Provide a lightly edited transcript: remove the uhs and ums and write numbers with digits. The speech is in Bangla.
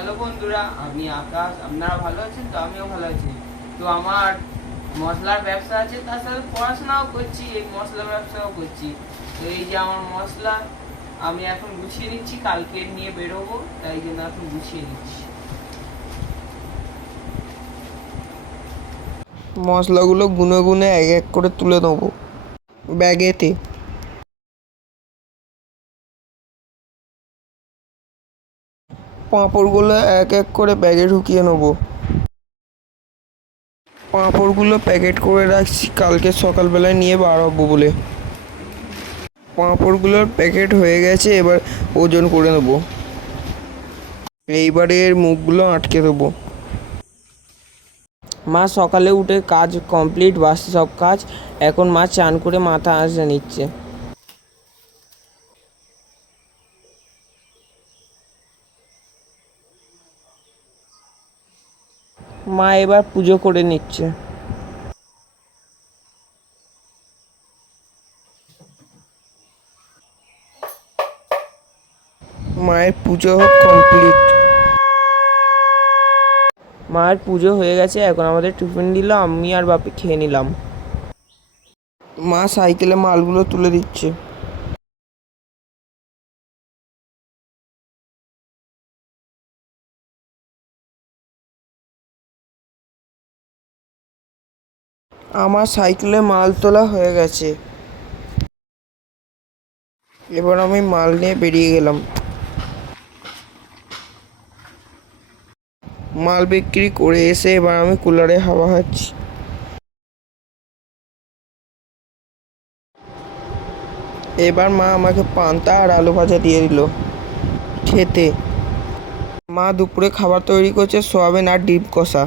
হ্যালো বন্ধুরা, আমি আকাশ। আপনারা ভালো আছেন? তো আমিও ভালো আছি। তো আমার মশলার ব্যবসা আছে, তার সাথে পড়াশোনাও করছি, এই মশলার ব্যবসাও করছি। তো এই যে আমার মশলা আমি এখন গুছিয়ে নিচ্ছি, কালকে নিয়ে বেরোবো, তাই জন্য এখন গুছিয়ে নিচ্ছি। মশলাগুলো গুনে গুনে এক এক করে তুলে নেবো ব্যাগেতে। পাঁপড়গুলো এক এক করে ব্যাগে ঢুকিয়ে নেবো। পাঁপড়গুলো প্যাকেট করে রাখছি কালকে সকালবেলায় নিয়ে বার হবো বলে। পাঁপড়গুলোর প্যাকেট হয়ে গেছে, এবার ওজন করে নেবো। এইবারে এর মুখগুলো আটকে দেবো। মা সকালে উঠে কাজ কমপ্লিট, বাসি সব কাজ। এখন মা চান করে মাথা আসে নিচ্ছে। মা এবার পুজো করে নিচ্ছে। মায়ের পুজো কমপ্লিট। মায়ের পুজো হয়ে গেছে, এখন আমাদের টিফিন দিল, আমি আর বাপি খেয়ে নিলাম। মা সাইকেলে মালগুলো তুলে দিচ্ছে। আমার সাইকেলে মাল তোলা হয়ে গেছে, এবার আমি মাল নিয়ে বেরিয়ে গেলাম। মাল বিক্রি করে এসে এবার আমি কুলারে হাওয়া খাচ্ছি। এবার মা আমাকে পান্তা আর আলু ভাজা দিয়ে দিল খেতে। মা দুপুরে খাবার তৈরি করছে, সোয়াবিন আর ডিম কষা।